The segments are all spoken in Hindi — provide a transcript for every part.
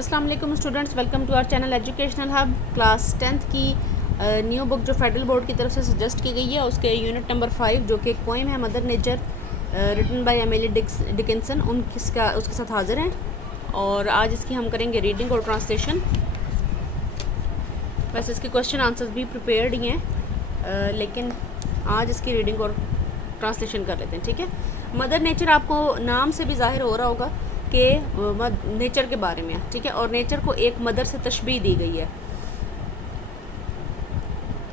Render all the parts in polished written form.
अस्सलाम वालेकुम students, welcome to our channel Educational Hub. Class 10th की न्यू बुक जो फेडरल बोर्ड की तरफ से सजेस्ट की गई है उसके यूनिट नंबर 5 जो कि एक पोएम है Mother Nature written by Emily Dickinson, उसके साथ हाजिर हैं। और आज इसकी हम करेंगे रीडिंग और ट्रांसलेशन। वैसे इसके क्वेश्चन आंसर्स भी प्रिपेयर्ड ही हैं, लेकिन आज इसकी रीडिंग और ट्रांसलेशन कर लेते हैं। ठीक है, मदर नेचर आपको नाम से भी जाहिर हो रहा होगा कि नेचर के बारे में है। ठीक है, और नेचर को एक मदर से तशबीह दी गई है।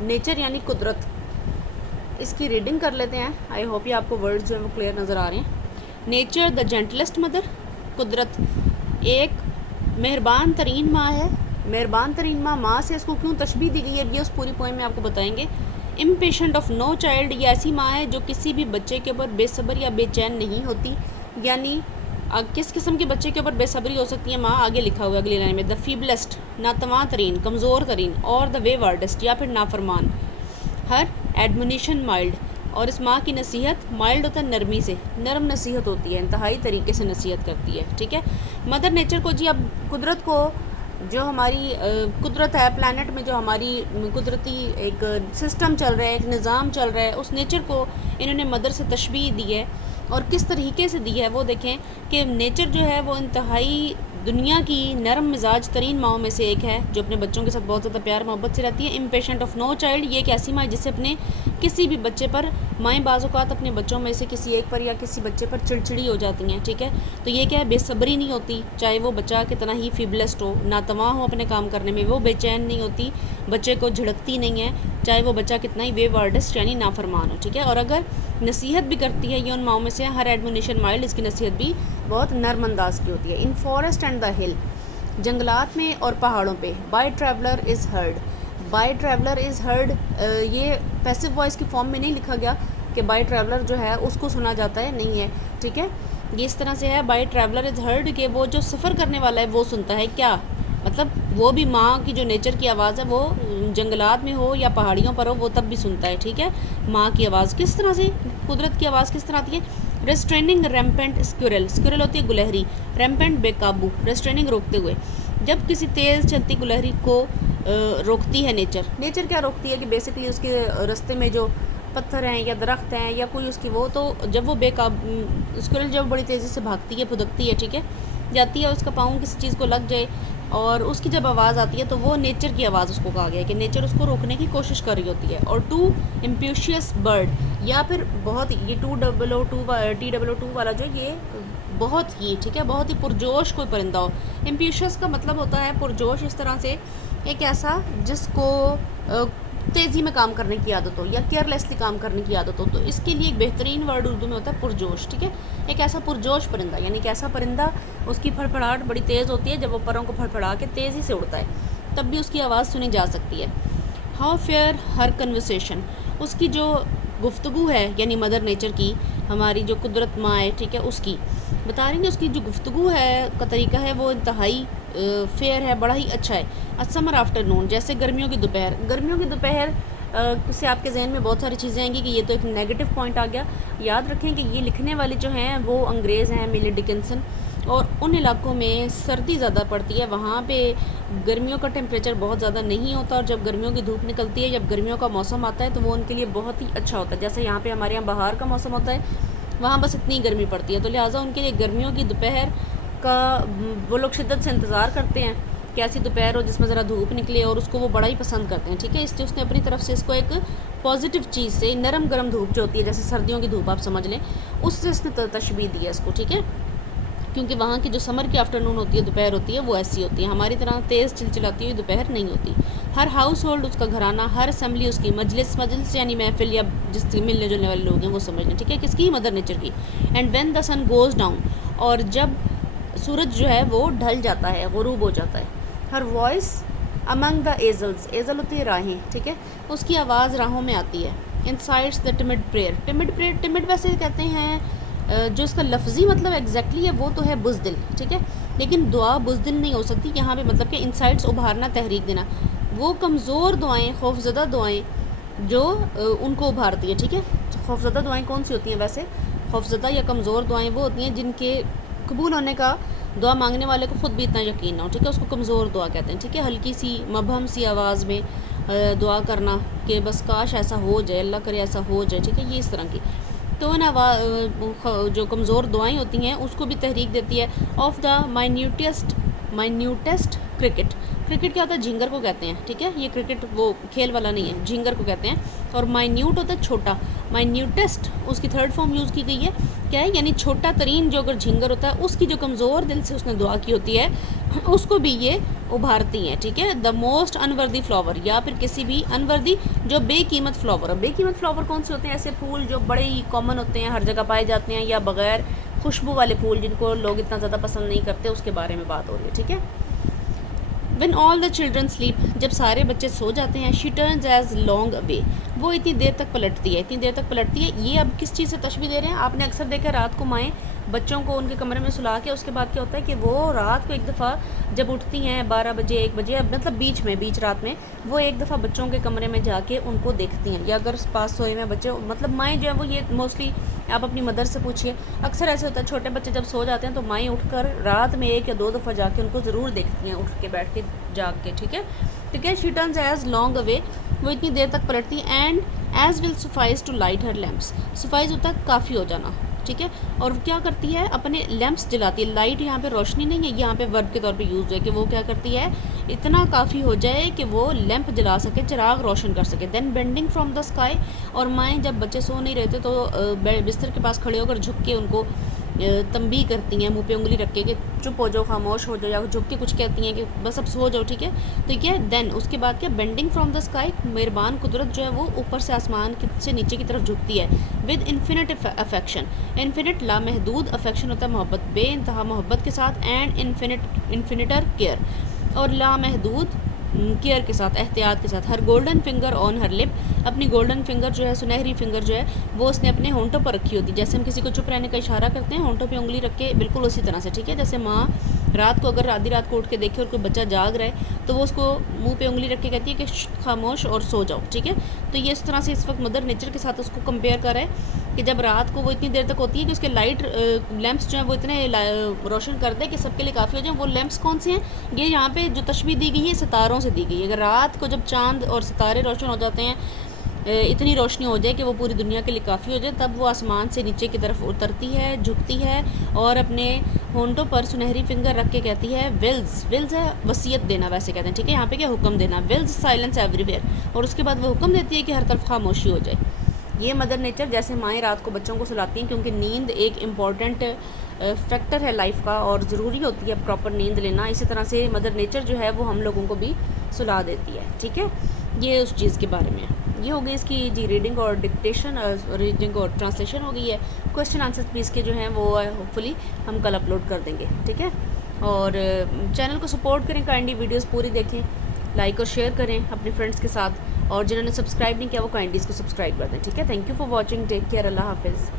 नेचर यानी कुदरत। इसकी रीडिंग कर लेते हैं। आई होप ये आपको वर्ड्स जो है वो क्लियर नज़र आ रहे हैं। नेचर द जेंटलेस्ट मदर, कुदरत एक मेहरबान तरीन माँ है। मेहरबान तरीन माँ से इसको क्यों तशबीह दी गई है ये उस पूरी पोएम में आपको बताएंगे। इम्पेशेंट ऑफ नो चाइल्ड, ये ऐसी माँ है जो किसी भी बच्चे के ऊपर बेसब्र या बेचैन नहीं होती। यानी किस किस्म के बच्चे के ऊपर बेसब्री हो सकती है माँ, आगे लिखा हुआ है अगली लाइन में। द फीबलेस्ट, नातवां तरीन, कमज़ोर तरीन, और द वेवर्डेस्ट या फिर नाफरमान। हर एडमोनिशन माइल्ड, और इस माँ की नसीहत माइल्ड होता है नरमी से, नरम नसीहत होती है, इंतहाई तरीके से नसीहत करती है। ठीक है, मदर नेचर को जी, अब कुदरत को, जो हमारी कुदरत है प्लानट में, जो हमारी कुदरती एक सिस्टम चल रहा है, एक निज़ाम चल रहा है, उस नेचर को इन्होंने मदर से तशबीह दी है। और किस तरीके से दी है वो देखें कि नेचर जो है वो इंतहाई दुनिया की नरम मिजाज तरीन माओं में से एक है, जो अपने बच्चों के साथ बहुत ज़्यादा प्यार मोहब्बत से रहती है। इम्पेशेंट ऑफ नो चाइल्ड, ये एक ऐसी माँ जिससे अपने किसी भी बच्चे पर, माएँ बाज़-औक़ात अपने बच्चों में से किसी एक पर या किसी बच्चे पर चिड़चिड़ी हो जाती हैं। ठीक है, तो ये क्या है, बेसब्री नहीं होती, चाहे वो बच्चा कितना ही फीबलेस्ट हो, नातवां हो अपने काम करने में, वो बेचैन नहीं होती, बच्चे को झिड़कती नहीं है, चाहे वो बच्चा कितना ही वेवर्डेस्ट यानी नाफरमान हो। ठीक है, और अगर नसीहत भी करती है, ये उन माओं में से हर एडमोनिशन माइल्ड, इसकी नसीहत भी बहुत नर्म अंदाज की होती है। In forest and the hill, जंगलात में और पहाड़ों पे। By traveller is heard, by traveller is heard, ये पैसिव वॉइस की फॉर्म में नहीं लिखा गया कि बाय ट्रैवलर जो है उसको सुना जाता है, नहीं है। ठीक है, ये इस तरह से है, बाय ट्रैवलर इज़ हर्ड, कि वो जो सफ़र करने वाला है वो सुनता है। क्या मतलब, वो भी माँ की जो नेचर की आवाज़ है वो जंगलात में हो या पहाड़ियों पर हो, वो तब भी सुनता है। ठीक है, माँ की आवाज़ किस तरह से, कुदरत की आवाज़ किस तरह आती है। रेस्ट्रेनिंग रैम्पेंट स्क्विरल, स्क्विरल होती है गुलहरी, रैम्पेंट बेकाबू, रेस्ट्रेनिंग रोकते हुए। जब किसी तेज़ चलती गुलहरी को रोकती है नेचर, नेचर क्या रोकती है कि बेसिकली उसके रास्ते में जो पत्थर हैं या दरख्त हैं या कोई उसकी वो, तो जब वो बेकाबू स्क्विरल जब बड़ी तेज़ी से भागती है, फुदकती है, ठीक है, जाती है, उसका पाँव किसी चीज़ को लग जाए और उसकी जब आवाज़ आती है तो वो नेचर की आवाज़ उसको कहा गया है कि नेचर उसको रोकने की कोशिश कर रही होती है। और टू इम्प्यूशियस बर्ड, या फिर बहुत, ये TOO2 वाला जो ये बहुत ही, ठीक है, बहुत ही पुरजोश कोई परिंदा हो। इम्प्यूशियस का मतलब होता है पुरजोश, इस तरह से एक ऐसा जिसको तेज़ी में काम करने की आदत हो या केयरलेसली काम करने की आदत हो, तो इसके लिए एक बेहतरीन वर्ड उर्दू में होता है पुरजोश। ठीक है, एक ऐसा पुरजोश परिंदा, यानी एक ऐसा परिंदा उसकी फड़फड़ाहट बड़ी तेज़ होती है, जब वो परों को फड़फड़ा के तेज़ी से उड़ता है तब भी उसकी आवाज़ सुनी जा सकती है। हाउ फेयर हर कन्वर्सेशन, उसकी जो गुफ्तगू है, यानी मदर नेचर की, हमारी जो कुदरत माँ है, ठीक है, उसकी बता रही हैं, उसकी जो गुफ्तगू है का तरीका है वो इंतहाई फेयर है, बड़ा ही अच्छा है। अ समर आफ्टरनून, जैसे गर्मियों की दोपहर। गर्मियों की दोपहर से आपके जहन में बहुत सारी चीज़ें आएंगी कि ये तो एक नेगेटिव पॉइंट आ गया। याद रखें कि ये लिखने वाले जो हैं वो अंग्रेज़ हैं, एमिली डिकिंसन, और उन इलाकों में सर्दी ज़्यादा पड़ती है, वहाँ पे गर्मियों का टेम्परेचर बहुत ज़्यादा नहीं होता, और जब गर्मियों की धूप निकलती है, जब गर्मियों का मौसम आता है तो वो उनके लिए बहुत ही अच्छा होता है। जैसे यहाँ पे हमारे यहाँ बाहर का मौसम होता है, वहाँ बस इतनी गर्मी पड़ती है, तो लिहाजा उनके लिए गर्मियों की दोपहर का वो लोग शिद्दत से इंतज़ार करते हैं कि ऐसी दोपहर हो जिसमें ज़रा धूप निकले, और उसको वो बड़ा ही पसंद करते हैं। ठीक है, इसलिए उसने अपनी तरफ से इसको एक पॉजिटिव चीज़ से, नरम गरम धूप जो होती है, जैसे सर्दियों की धूप आप समझ लें, उससे इसने तशबीह दी है इसको। ठीक है, क्योंकि वहाँ की जो समर की आफ्टरनून होती है, दोपहर होती है, वो ऐसी होती है, हमारी तरह तेज़ चिलचिलाती हुई दोपहर नहीं होती। हर हाउस होल्ड, उसका घराना, हर असम्बली उसकी, मजलिस यानी महफिल या जिससे मिलने जुलने वाले लोग हैं वो समझ लें। ठीक है, किसकी, मदर नेचर की। And when the sun goes down, और जब सूरज जो है वो ढल जाता है, गुरूब हो जाता है। हर वॉइस अमंग द एजल्स, एजल होती है राहें, ठीक है, उसकी आवाज़ राहों में आती है। Insides the timid prayer, timid वैसे कहते हैं, जो इसका लफ्ज़ी मतलब एग्जैक्टली है वो तो है बुज़दिल। ठीक है, लेकिन दुआ बुज़दिल नहीं हो सकती यहाँ पे, मतलब कि इनसाइट्स उभारना, तहरीक देना, वो कमज़ोर दुआएं, खौफज़दा दुआएं जो उनको उभारती है। ठीक है, खौफज़दा दुआएं कौन सी होती हैं वैसे, खौफज़दा या कमज़ोर दुआएं वो होती हैं जिनके कबूल होने का दुआ मांगने वाले को ख़ुद भी इतना यकीन ना हो, ठीक है, उसको कमज़ोर दुआ कहते हैं, ठीक है। हल्की सी मबहम सी आवाज़ में दुआ करना कि बस काश ऐसा हो जाए, अल्लाह करे ऐसा हो जाए, ठीक है, ये इस तरह की। तो ना जो कमज़ोर दुआएं होती हैं उसको भी तहरीक देती है। Of the minutest cricket, cricket क्या होता है, झिंगर को कहते हैं, ठीक है, ये क्रिकेट वो खेल वाला नहीं है, झिंगर को कहते हैं। और माइन्यूट होता है छोटा, माइन्यूटेस्ट उसकी थर्ड फॉर्म यूज़ की गई है, क्या है, यानी छोटा तरीन जो अगर झिंगर होता है उसकी जो कमज़ोर दिल से उसने दुआ की होती है उसको भी ये उभारती हैं, ठीक है। द मोस्ट अनवर्दी फ्लावर, या फिर किसी भी अनवर्दी जो बेकीमत फ्लावर। बेकीमत फ्लावर कौन से होते हैं, ऐसे फूल जो बड़े ही कॉमन होते हैं, हर जगह पाए जाते हैं, या बग़ैर खुशबू वाले फूल जिनको लोग इतना ज़्यादा पसंद नहीं करते, उसके बारे में बात हो रही है, ठीक है। When all the children sleep, जब सारे बच्चे सो जाते हैं, she turns as long away, वो इतनी देर तक पलटती है, इतनी देर तक पलटती है। ये अब किस चीज़ से तशबीह दे रहे हैं, आपने अक्सर देखा रात को माएँ बच्चों को उनके कमरे में सुला के उसके बाद क्या होता है कि वो रात को एक दफ़ा जब उठती हैं 12 बजे 1 बजे, मतलब बीच रात में वो एक दफ़ा बच्चों के कमरे में जाके उनको देखती हैं, या अगर पास सोए में बच्चे, मतलब माएँ जो है वो ये मोस्टली आप अपनी मदर से पूछिए, अक्सर ऐसे होता है छोटे बच्चे जब सो जाते हैं तो माएँ उठकर रात में 1 या 2 दफ़ा जाके उनको ज़रूर देखती हैं, उठ के बैठ के जाग के, ठीक है। ठीक है, she turns as long away, वो इतनी देर तक पलटती है। And as will suffice to light her lamps, suffice होता है काफ़ी हो जाना, ठीक है। और क्या करती है, अपने लैम्प्स जलाती है। लाइट यहाँ पे रोशनी नहीं है, यहाँ पे वर्ब के तौर पे यूज़ है कि वो क्या करती है, इतना काफ़ी हो जाए कि वो लैंप जला सके, चिराग रोशन कर सके। Then bending from the sky, और माएँ जब बच्चे सो नहीं रहते तो बिस्तर के पास खड़े होकर झुक के उनको तंबी करती हैं, मुंह पे उंगली रख के कि चुप हो जाओ, खामोश हो जाओ, या झुक के कुछ कहती हैं कि बस अब सो जाओ, ठीक है। तो क्या देन उसके बाद क्या, बेंडिंग फ्रॉम द स्काई, मेहरबान कुदरत जो है वो ऊपर से आसमान से नीचे की तरफ झुकती है। विद इन्फिनिट अफेक्शन, इन्फिनिट लामहदूद अफेक्शन होता है मोहब्बत, बेइंतहा मोहब्बत के साथ। एंड इन्फिनिटर केयर, और लामहदूद केयर के साथ, एहतियात के साथ। Her golden finger on her lip, अपनी गोल्डन फिंगर जो है, सुनहरी फिंगर जो है वो उसने अपने होंठों पर रखी होती है। जैसे हम किसी को चुप रहने का इशारा करते हैं, होंठों पे उंगली रख के, बिल्कुल उसी तरह से, ठीक है। जैसे माँ रात को अगर आधी रात को उठ के देखे और कोई बच्चा जाग रहा है तो वो उसको मुंह पे उंगली रख के कहती है कि खामोश और सो जाओ, ठीक है। तो ये इस तरह से इस वक्त मदर नेचर के साथ उसको कंपेयर कर रहा है कि जब रात को वो इतनी देर तक होती है कि उसके लाइट लैंप्स जो हैं वो इतने रोशन कर दे कि सबके लिए काफ़ी हो जाए। वो लैंप्स कौन से हैं, ये यहाँ पे जो तशबीह दी गई है सितारों से दी गई है। अगर रात को जब चांद और सितारे रोशन हो जाते हैं, इतनी रोशनी हो जाए कि वो पूरी दुनिया के लिए काफ़ी हो जाए, तब वो आसमान से नीचे की तरफ उतरती है, झुकती है और अपने होंठों पर सुनहरी फिंगर रख के कहती है विल्स, विल्स है वसीयत देना वैसे कहते हैं, ठीक है। यहाँ पे क्या, हुक्म देना, विल्स साइलेंस एवरीवेयर, और उसके बाद वो हुक्म देती है कि हर तरफ खामोशी हो जाए। ये मदर नेचर, जैसे माएँ रात को बच्चों को सुलाती हैं, क्योंकि नींद एक इम्पॉर्टेंट फैक्टर है लाइफ का और ज़रूरी होती है प्रॉपर नींद लेना, इसी तरह से मदर नेचर जो है वो हम लोगों को भी सुला देती है, ठीक है। ये उस चीज़ के बारे में है। ये हो गई इसकी जी रीडिंग और डिक्टेशन, रीडिंग और ट्रांसलेशन हो गई है। क्वेश्चन आंसर्स भी इसके जो हैं वो होपफुली हम कल अपलोड कर देंगे, ठीक है। और चैनल को सपोर्ट करें, काइंडली वीडियोस पूरी देखें, लाइक और शेयर करें अपने फ्रेंड्स के साथ, और जिन्होंने सब्सक्राइब नहीं किया वो काइंडली इसको सब्सक्राइब कर दें, ठीक है। Thank you for watching, take care, Allah हाफिज़।